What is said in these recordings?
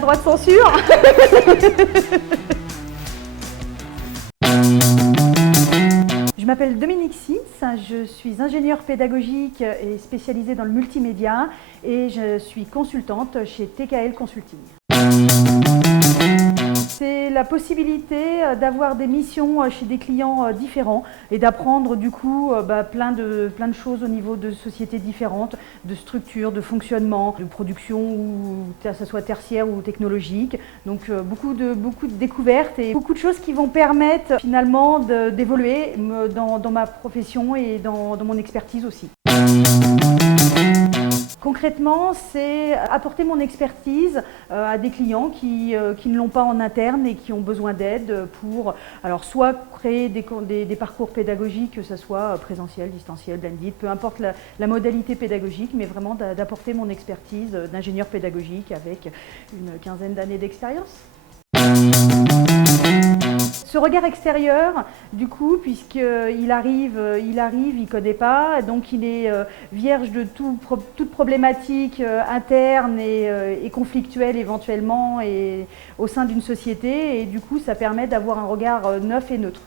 un droit de censure. Je m'appelle Dominique Sins, je suis ingénieure pédagogique et spécialisée dans le multimédia et je suis consultante chez TKL Consulting. C'est la possibilité d'avoir des missions chez des clients différents et d'apprendre du coup plein de choses au niveau de sociétés différentes, de structures, de fonctionnement, de production, ou que ce soit tertiaire ou technologique. Donc beaucoup de découvertes et beaucoup de choses qui vont permettre finalement d'évoluer dans ma profession et dans mon expertise aussi. Concrètement, c'est apporter mon expertise à des clients qui ne l'ont pas en interne et qui ont besoin d'aide pour soit créer des parcours pédagogiques, que ce soit présentiel, distanciel, blended, peu importe la modalité pédagogique, mais vraiment d'apporter mon expertise d'ingénieur pédagogique avec une quinzaine d'années d'expérience. Ce regard extérieur, du coup, puisqu'il arrive, il ne connaît pas, donc il est vierge de toute problématique interne et conflictuelle éventuellement et au sein d'une société, et du coup ça permet d'avoir un regard neuf et neutre.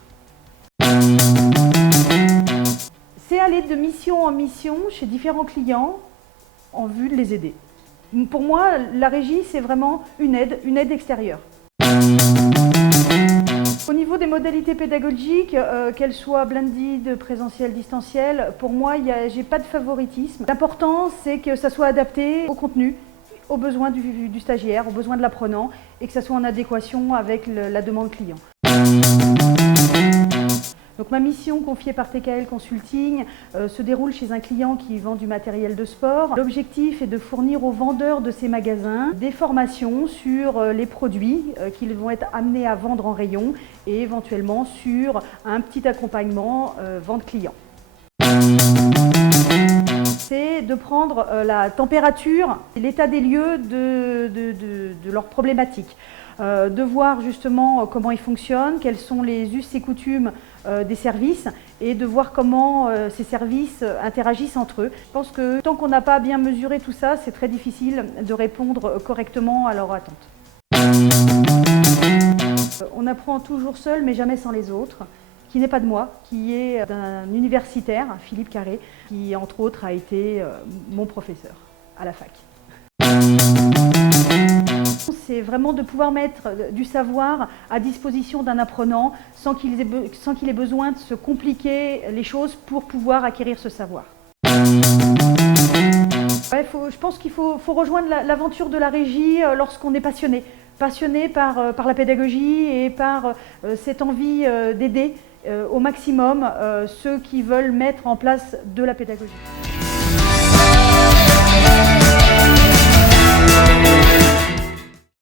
C'est aller de mission en mission chez différents clients en vue de les aider. Pour moi, la régie, c'est vraiment une aide extérieure. Au niveau des modalités pédagogiques, qu'elles soient blended, présentiel, distanciel, pour moi, j'ai pas de favoritisme. L'important, c'est que ça soit adapté au contenu, aux besoins du stagiaire, aux besoins de l'apprenant, et que ça soit en adéquation avec la demande client. Donc ma mission confiée par TKL Consulting se déroule chez un client qui vend du matériel de sport. L'objectif est de fournir aux vendeurs de ces magasins des formations sur les produits qu'ils vont être amenés à vendre en rayon et éventuellement sur un petit accompagnement vente client. C'est de prendre la température et l'état des lieux de leurs problématiques. De voir justement comment ils fonctionnent, quels sont les us et coutumes des services et de voir comment ces services interagissent entre eux. Je pense que tant qu'on n'a pas bien mesuré tout ça, c'est très difficile de répondre correctement à leurs attentes. On apprend toujours seul mais jamais sans les autres, qui n'est pas de moi, qui est d'un universitaire, Philippe Carré, qui entre autres a été mon professeur à la fac. C'est vraiment de pouvoir mettre du savoir à disposition d'un apprenant sans qu'il ait besoin de se compliquer les choses pour pouvoir acquérir ce savoir. Je pense qu'il faut rejoindre l'aventure de la régie lorsqu'on est passionné par la pédagogie et par cette envie d'aider au maximum ceux qui veulent mettre en place de la pédagogie.